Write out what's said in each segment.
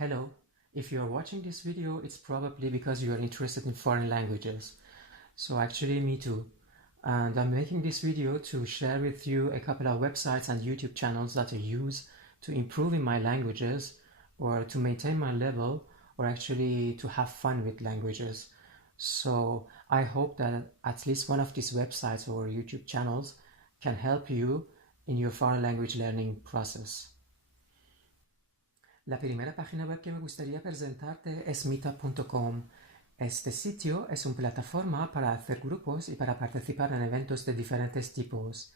Hello, if you are watching this video, it's probably because you are interested in foreign languages. So actually me too. And I'm making this video to share with you a couple of websites and YouTube channels that I use to improve in my languages or to maintain my level or actually to have fun with languages. So I hope that at least one of these websites or YouTube channels can help you in your foreign language learning process. La primera página web que me gustaría presentarte es meetup.com. Este sitio es una plataforma para hacer grupos y para participar en eventos de diferentes tipos.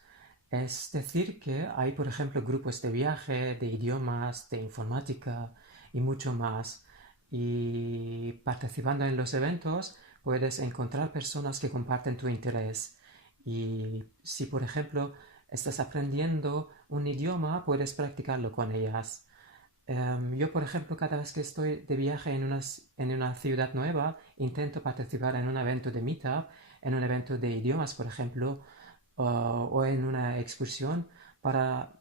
Es decir que hay, por ejemplo, grupos de viaje, de idiomas, de informática y mucho más. Y participando en los eventos puedes encontrar personas que comparten tu interés. Y si, por ejemplo, estás aprendiendo un idioma, puedes practicarlo con ellas. Yo, por ejemplo, cada vez que estoy de viaje en una ciudad nueva, intento participar en un evento de meetup, en un evento de idiomas, por ejemplo, o en una excursión para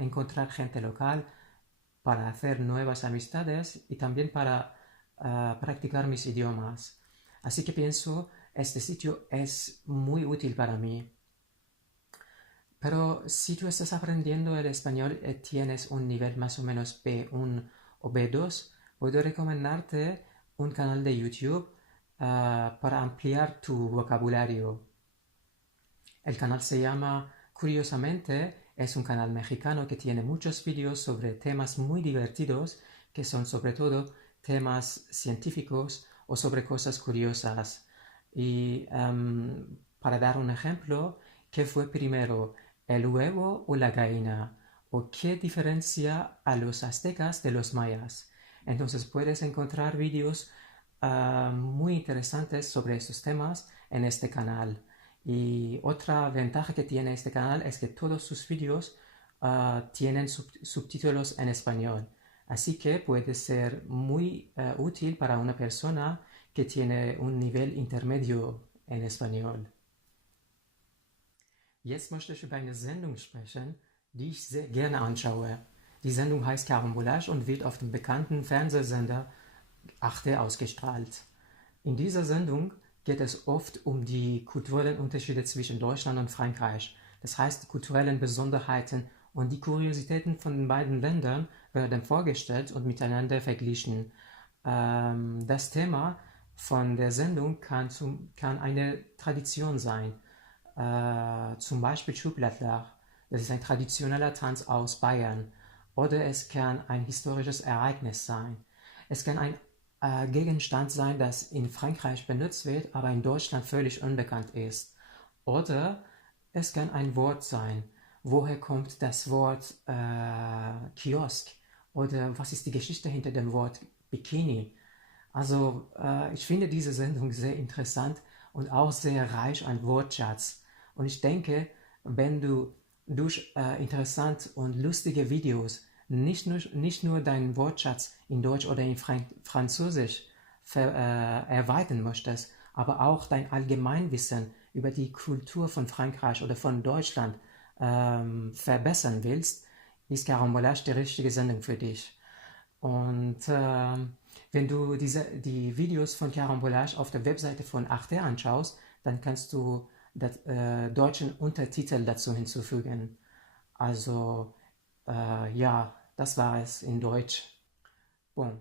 encontrar gente local, para hacer nuevas amistades y también para practicar mis idiomas. Así que pienso, este sitio es muy útil para mí. Pero si tú estás aprendiendo el español y tienes un nivel más o menos B1 o B2, puedo recomendarte un canal de YouTube para ampliar tu vocabulario. El canal se llama, curiosamente, es un canal mexicano que tiene muchos vídeos sobre temas muy divertidos, que son sobre todo temas científicos o sobre cosas curiosas. Y para dar un ejemplo, ¿qué fue primero, el huevo o la gallina? ¿O qué diferencia a los aztecas de los mayas? Entonces puedes encontrar vídeos muy interesantes sobre estos temas en este canal. Y otra ventaja que tiene este canal es que todos sus vídeos tienen subtítulos en español. Así que puede ser muy útil para una persona que tiene un nivel intermedio en español. Jetzt möchte ich über eine Sendung sprechen, die ich sehr gerne anschaue. Die Sendung heißt Karambolage und wird auf dem bekannten Fernsehsender Aprender ausgestrahlt. In dieser Sendung geht es oft um die kulturellen Unterschiede zwischen Deutschland und Frankreich. Das heißt, die kulturellen Besonderheiten und die Kuriositäten von den beiden Ländern werden vorgestellt und miteinander verglichen. Das Thema von der Sendung kann eine Tradition sein. Zum Beispiel Schuhplattler, das ist ein traditioneller Tanz aus Bayern. Oder es kann ein historisches Ereignis sein. Es kann ein Gegenstand sein, das in Frankreich benutzt wird, aber in Deutschland völlig unbekannt ist. Oder es kann ein Wort sein. Woher kommt das Wort Kiosk? Oder was ist die Geschichte hinter dem Wort Bikini? Also ich finde diese Sendung sehr interessant und auch sehr reich an Wortschatz. Und ich denke, wenn du durch interessante und lustige Videos nicht nur deinen Wortschatz in Deutsch oder in Französisch erweitern möchtest, aber auch dein Allgemeinwissen über die Kultur von Frankreich oder von Deutschland verbessern willst, ist Karambolage die richtige Sendung für dich. Und wenn du die Videos von Karambolage auf der Webseite von Aprender anschaust, dann kannst du deutschen Untertitel dazu hinzufügen. Also ja, das war es in Deutsch. Bon,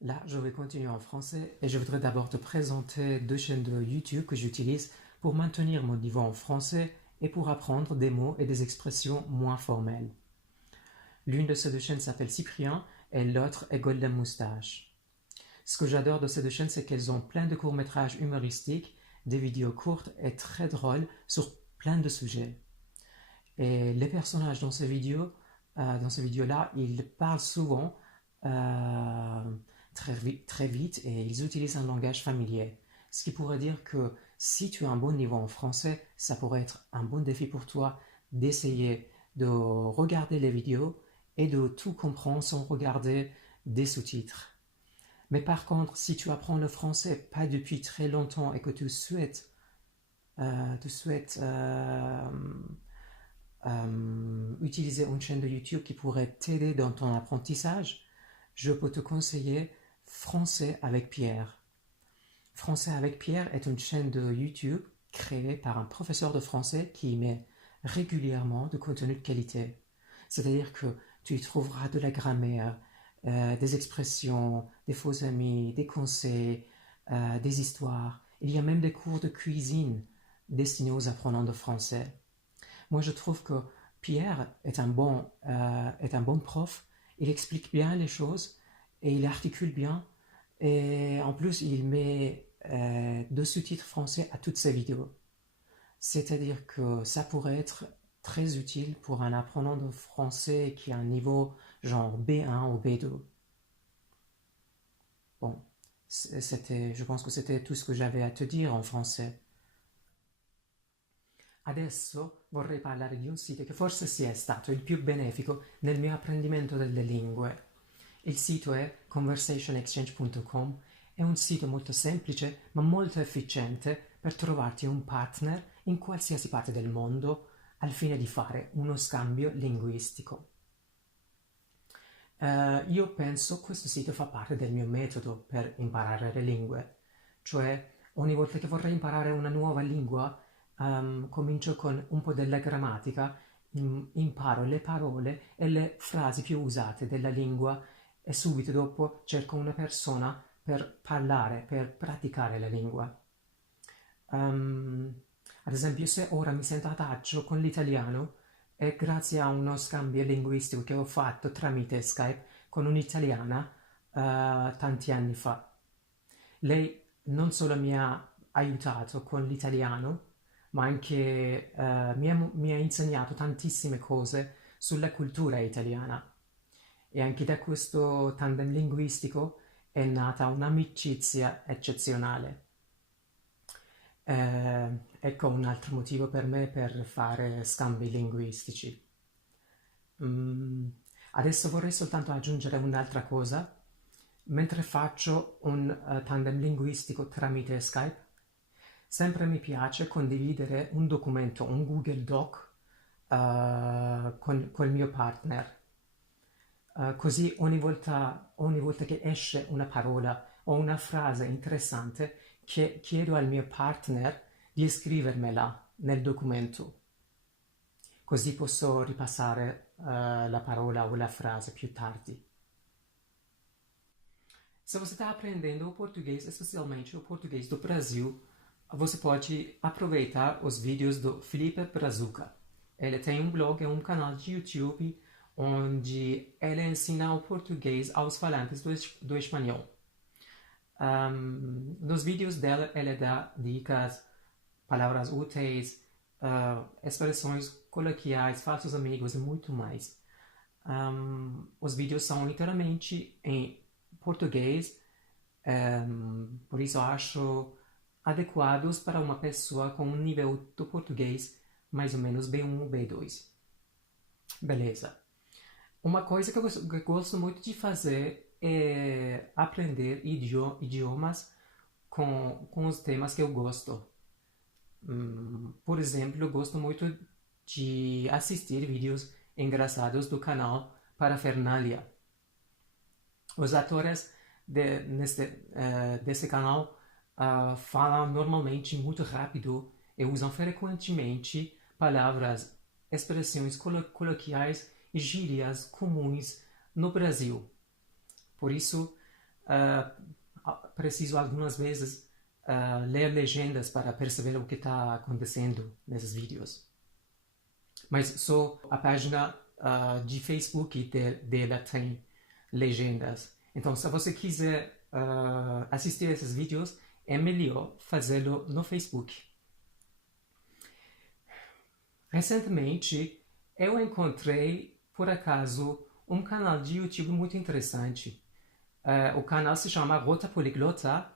là je vais continuer en français et je voudrais d'abord te présenter deux chaînes de YouTube que j'utilise pour maintenir mon niveau en français et pour apprendre des mots et des expressions moins formelles. L'une de ces deux chaînes s'appelle Cyprien et l'autre est Golden Moustache. Ce que j'adore de ces deux chaînes, c'est qu'elles ont plein de courts-métrages humoristiques, des vidéos courtes et très drôles sur plein de sujets. Et les personnages dans ces vidéos-là, ils parlent souvent très vite et ils utilisent un langage familier. Ce qui pourrait dire que si tu as un bon niveau en français, ça pourrait être un bon défi pour toi d'essayer de regarder les vidéos et de tout comprendre sans regarder des sous-titres. Mais par contre, si tu apprends le français pas depuis très longtemps et que tu souhaites utiliser une chaîne de YouTube qui pourrait t'aider dans ton apprentissage, je peux te conseiller Français avec Pierre. Français avec Pierre est une chaîne de YouTube créée par un professeur de français qui y met régulièrement du contenu de qualité. C'est-à-dire que tu y trouveras de la grammaire, des expressions, des faux amis, des conseils, des histoires. Il y a même des cours de cuisine destinés aux apprenants de français. Moi, je trouve que Pierre est un bon prof. Il explique bien les choses et il articule bien. Et en plus, il met de sous-titres français à toutes ses vidéos. C'est-à-dire que ça pourrait être très utile pour un apprenant de français qui a un niveau genre B1 ou B2. Bon, je pense que c'était tout ce que j'avais à te dire en français. Adesso vorrei parlare di un sito che forse sia stato il più benefico nel mio apprendimento delle lingue. Il sito è conversationexchange.com. È un sito molto semplice ma molto efficiente per trovarti un partner in qualsiasi parte del mondo al fine di fare uno scambio linguistico. Io penso questo sito fa parte del mio metodo per imparare le lingue, cioè ogni volta che vorrei imparare una nuova lingua comincio con un po' della grammatica, imparo le parole e le frasi più usate della lingua e subito dopo cerco una persona per parlare, per praticare la lingua. Ad esempio, se ora mi sento ad agio con l'italiano è grazie a uno scambio linguistico che ho fatto tramite Skype con un'italiana tanti anni fa. Lei non solo mi ha aiutato con l'italiano, ma anche mi ha insegnato tantissime cose sulla cultura italiana. E anche da questo tandem linguistico è nata un'amicizia eccezionale. Ecco un altro motivo per me per fare scambi linguistici. Adesso vorrei soltanto aggiungere un'altra cosa. Mentre faccio un tandem linguistico tramite Skype, sempre mi piace condividere un documento, un Google Doc col mio partner. Così ogni volta che esce una parola o una frase interessante, chiedo al mio partner di scrivermela nel documento. Così posso ripassare la parola o la frase più tardi. Se você está aprendendo o português, especialmente o português do Brasil, você pode aproveitar os vídeos do Philipe Brazuca. Ele tem um blog e um canal de YouTube onde ele ensina o português aos falantes do espanhol. Nos vídeos dela, ele dá dicas, palavras úteis, expressões coloquiais, falsos amigos e muito mais. Os vídeos são inteiramente em português, por isso eu acho adequados para uma pessoa com um nível do português mais ou menos B1 ou B2. Beleza. Uma coisa que eu gosto muito de fazer é aprender idiomas com os temas que eu gosto. Por exemplo, eu gosto muito de assistir vídeos engraçados do canal Parafernália. Os atores desse canal falam normalmente muito rápido e usam frequentemente palavras, expressões coloquiais e gírias comuns no Brasil. Por isso, preciso algumas vezes ler legendas para perceber o que está acontecendo nesses vídeos. Mas só a página de Facebook dela tem legendas. Então, se você quiser assistir esses vídeos, é melhor fazê-lo no Facebook. Recentemente, eu encontrei, por acaso, um canal de YouTube muito interessante. O canal se chama Rota Poliglota.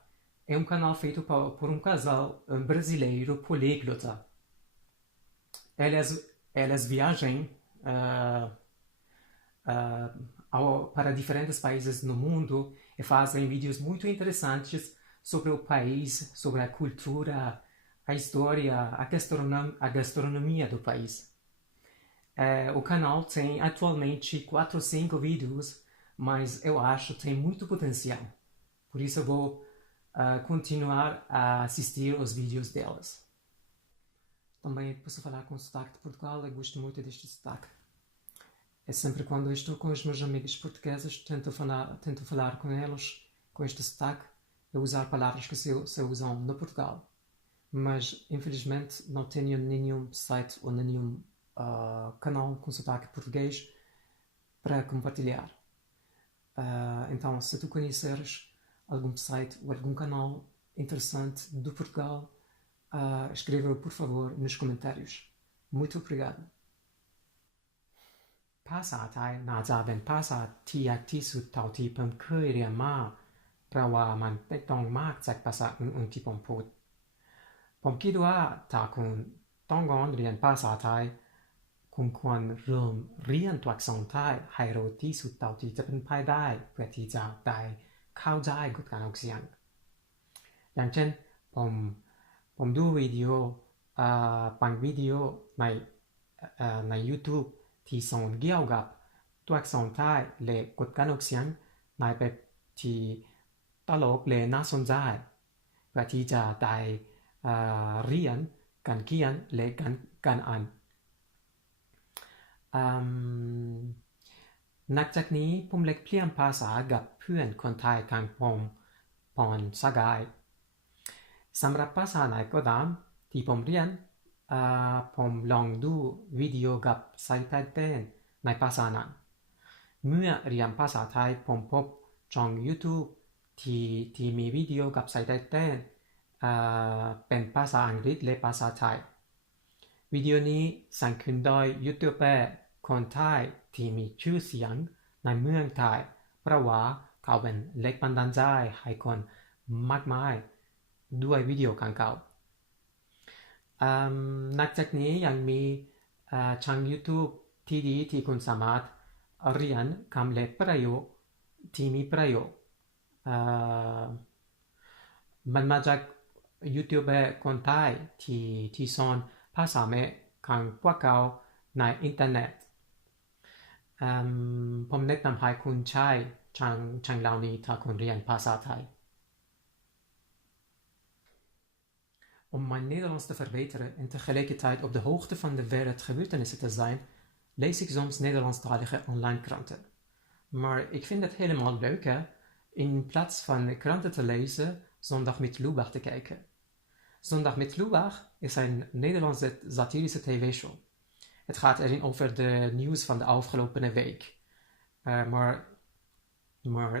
É um canal feito por um casal brasileiro políglota. Elas viajam para diferentes países no mundo e fazem vídeos muito interessantes sobre o país, sobre a cultura, a história, a gastronomia do país. O canal tem atualmente 4 ou 5 vídeos, mas eu acho que tem muito potencial. Por isso eu vou continuar a assistir os vídeos delas. Também posso falar com sotaque de Portugal, eu gosto muito deste sotaque. É sempre quando eu estou com os meus amigos portugueses, tento falar com eles com este sotaque, eu usar palavras que se usam no Portugal. Mas, infelizmente, não tenho nenhum site ou nenhum canal com sotaque português para compartilhar. Então, se tu conheceres algum site ou algum canal interessante do Portugal, escreva, por favor, nos comentários. Muito obrigado. ภาษาไทยน่าจะเป็นภาษาที่ยากที่สุดเท่าที่ผมเคยเรียนมาเพราะว่ามันแตกต่างมากจากภาษาอื่นๆที่ผมพูดผมคิดว่าถ้าคุณต้องการเรียนภาษาไทยคุณควรเริ่มเรียนตัวอักษรไทยให้เร็วที่สุดเท่าที่จะเป็นไปได้เพื่อที่จะได้เข้าใจกับการออกเสียงอย่างเช่นผมดูวิดีโอบางวิดีโอใน YouTube ที่สอนเกี่ยวกับตัวอักษรไทยและกฎการออกเสียงในแบบที่ตลกและน่าสนใจเพื่อที่จะได้เรียนการเขียนและการอ่านนักจากนี้ผมเล็กเพียงภาษากับเพื่อนคนไทยทางผมปอนสกายสำหรับภาษาไหนก็ตามที่ผมเรียนผมลองดูวิดีโอกับไซต์เต้นในภาษานั้นเมื่อเรียนภาษาไทยผมพบช่อง YouTube ที่มีวิดีโอกับไซต์เต้นเป็นภาษาอังกฤษและภาษาไทยวิดีโอนี้สร้างขึ้นโดยยูทูบเบอร์คนไทยที่มีชื่อเสียงในเมืองไทยเพราะว่าเขาเป็นแรงบันดาลใจให้คนมากมายด้วยวิดีโอของเขานอกจากนี้ยังมีช่อง YouTube ที่ดีที่คุณสามารถเรียนคำและประโยคที่มีประโยชน์มันมาจากยูทูบเบอร์คนไทยที่สอนภาษาแม่ของพวกเขาในอินเทอร์เน็ตผมแนะนำให้คุณใช้ช่องเหล่านี้ถ้าคุณเรียนภาษาไทยOm mijn Nederlands te verbeteren en tegelijkertijd op de hoogte van de wereldgebeurtenissen te zijn, lees ik soms Nederlandstalige online kranten. Maar ik vind het helemaal leuk, hè? In plaats van kranten te lezen, Zondag met Lubach te kijken. Zondag met Lubach is een Nederlandse satirische tv-show. Het gaat erin over de nieuws van de afgelopen week. Maar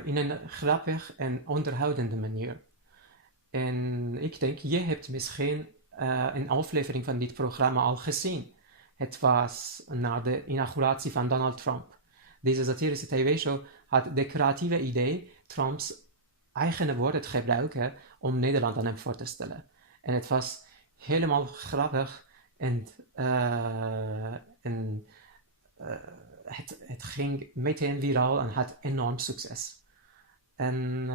in een grappig en onderhoudende manier. En ik denk, je hebt misschien een aflevering van dit programma al gezien. Het was na de inauguratie van Donald Trump. Deze satirische tv-show had de creatieve idee Trumps eigen woorden te gebruiken om Nederland aan hem voor te stellen. En het was helemaal grappig en het ging meteen viraal en had enorm succes. En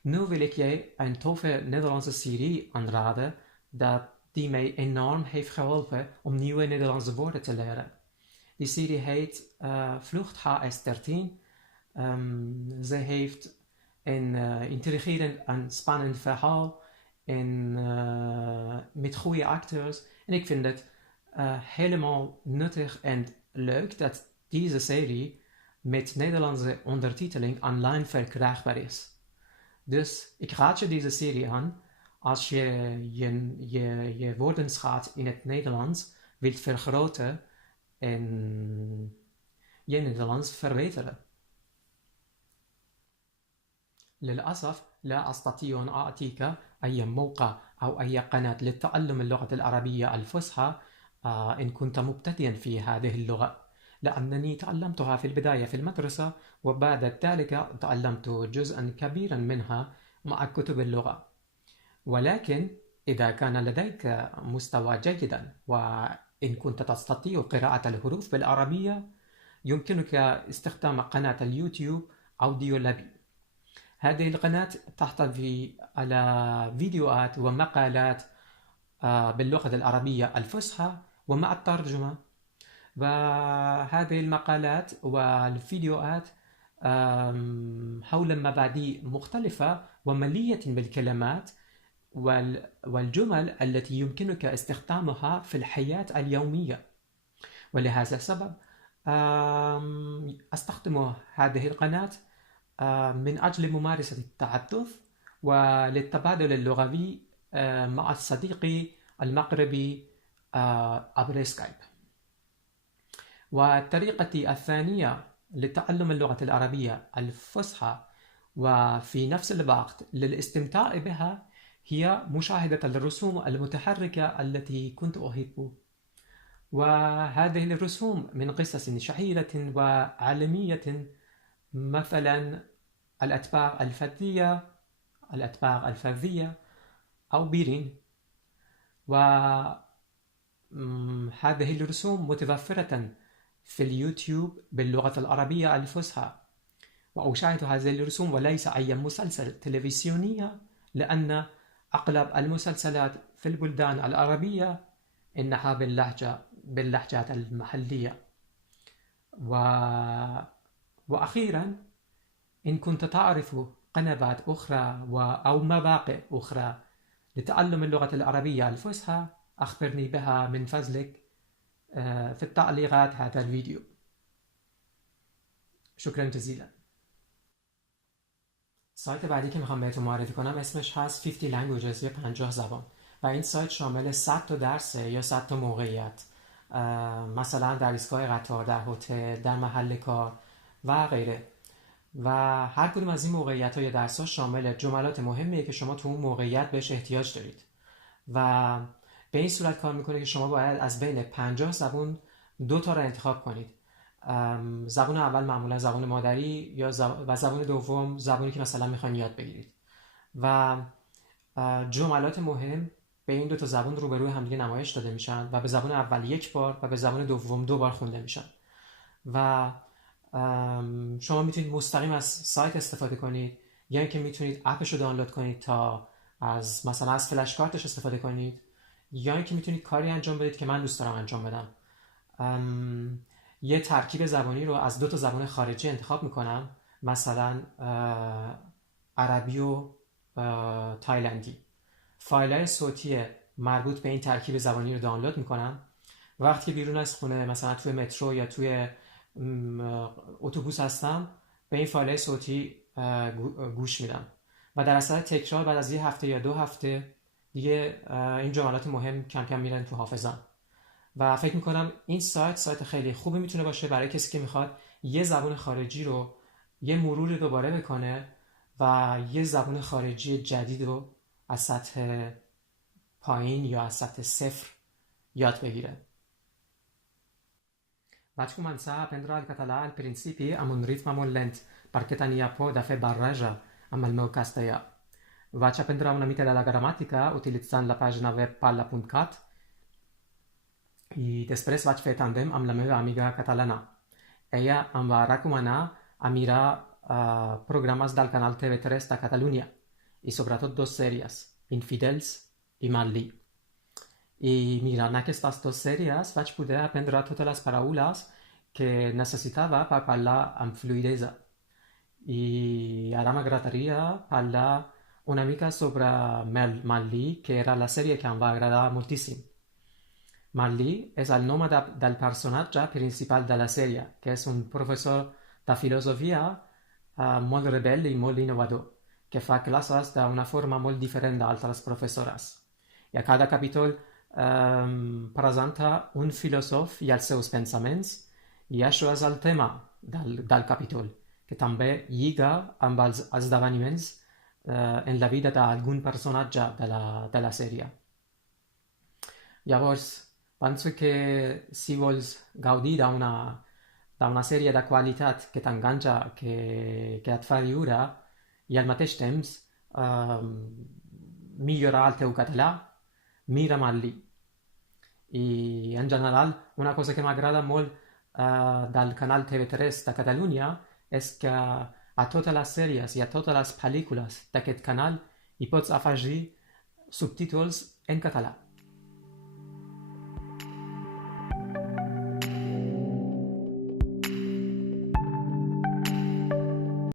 nu wil ik jij een toffe Nederlandse serie aanraden die mij enorm heeft geholpen om nieuwe Nederlandse woorden te leren. Die serie heet Vlucht HS13. Ze heeft een intrigerend en spannend verhaal en met goede acteurs. En ik vind het helemaal nuttig en leuk dat deze serie met Nederlandse ondertiteling online verkrijgbaar is. Dus ik raad je deze serie aan als je woordenschat in het Nederlands wilt vergroten en je Nederlands verbeteren. للأسف لا أستطيع أن أعطيك أي موقع أو أي قناة لتعلم اللغة العربية الفصحى إن كنت مبتدئا في هذه اللغة لأنني تعلمتها في البداية في المدرسة وبعد ذلك تعلمت جزءا كبيرا منها مع كتب اللغة ولكن إذا كان لديك مستوى جيدا وإن كنت تستطيع قراءة الحروف بالعربية يمكنك استخدام قناة اليوتيوب أوديو لابي هذه القناة تحتوي على فيديوهات ومقالات باللغة العربية الفصحى ومع الترجمة وهذه المقالات والفيديوهات حول مبادئ مختلفة وملية بالكلمات والجمل التي يمكنك استخدامها في الحياة اليومية. ولهذا السبب أستخدم هذه القناة من أجل ممارسة التحدث وللتبادل اللغوي مع صديقي المغربي عبر سكايب. والطريقة الثانية لتعلم اللغة العربية الفصحى وفي نفس الوقت للاستمتاع بها هي مشاهدة الرسوم المتحركة التي كنت أحب. وهذه الرسوم من قصص شهيرة وعالمية، مثلا الأتباع الفذية أو بيرين. وهذه الرسوم متوفرة في اليوتيوب باللغة العربية الفصحى، وأشاهد هذه الرسوم وليس أي مسلسل تلفزيونية، لأن أغلب المسلسلات في البلدان العربية إنها باللهجات المحلية. وأخيرا، إن كنت تعرف قنوات أخرى أو مواقع أخرى لتعلم اللغة العربية الفصحى أخبرني بها من فضلك في التعليقات هذا الفيديو. شكرا جزيلا. سایت بعدی که میخوام بهتون معرفی کنم اسمش هست 50 languages یا 50 زبان و این سایت شامل 100 تا درسه یا 100 تا موقعیت، مثلا در ایستگاه قطار، در هتل، در محل کار و غیره. و هر کدوم از این موقعیت ها یا درس ها شامل جملات مهمیه که شما تو اون موقعیت بهش احتیاج دارید و به این صورت کار میکنه که شما باید از بین 50 زبان 2 تا را انتخاب کنید. زبان اول معمولا زبان مادری و زبان دوم زبانی که مثلا میخواین یاد بگیرید و جملات مهم به این 2 تا زبان روبروی همدیگه نمایش داده میشن و به زبان اول 1 بار و به زبان دوم 2 بار خونده میشن. و شما میتونید مستقیم از سایت استفاده کنید یا اینکه میتونید اپش رو دانلود کنید تا مثلا از فلش کارتش استفاده کنید، یا اینکه میتونید کاری انجام بدید که من دوست دارم انجام بدم. یه ترکیب زبانی رو از 2 تا زبان خارجی انتخاب میکنم، مثلا عربی و تایلندی. فایل‌های صوتی مربوط به این ترکیب زبانی رو دانلود میکنم. وقتی که بیرون از خونه مثلا توی مترو یا توی اتوبوس هستم به این فایل‌های صوتی گوش میدم و در اثر تکرار بعد از 1 هفته یا 2 هفته دیگه این جملات مهم کم کم میرن تو حافظم. و فکر میکنم این سایت خیلی خوبی میتونه باشه برای کسی که میخواد یه زبان خارجی رو یه مرور دوباره بکنه و یه زبان خارجی جدید رو از سطح پایین یا از سطح 0 یاد بگیره. Vaig començar a aprendre el català al principi amb un ritme molt lent perquè tenia por de fer barreja amb el meu castellà. Vaig aprendre una mica de la gramàtica utilitzant la pàgina web parla.cat i després vaig fer tandem amb la meva amiga catalana. Ella em va recomanar a mirar programes del canal TV3 de Catalunya i sobretot 2 sèries, Infidels i Malí. I mirant aquestes 2 sèries vaig poder aprendre totes les paraules que necessitava per parlar amb fluïdesa. I ara m'agradaria parlar una mica sobre Malí, que era la sèrie que em va agradar moltíssim. Malí és el nom del personatge principal de la sèrie, que és un professor de filosofia molt rebel i molt innovador, que fa classes d'una forma molt diferent d'altres professores. I a cada capítol presenta un filòsof i els seus pensaments, i això és el tema del capítol, que també lliga amb els esdeveniments en la vida d'algun personatge de la sèrie. Llavors, penso que si vols gaudir d'una sèrie de qualitat que t'enganxa, que et fa riure i al mateix temps millorar el teu català, mira Malí. I en general una cosa que m'agrada molt del canal TV3 de Catalunya és que a totes les sèries i a totes les pel·lícules d'aquest canal hi pots afegir subtítols en català.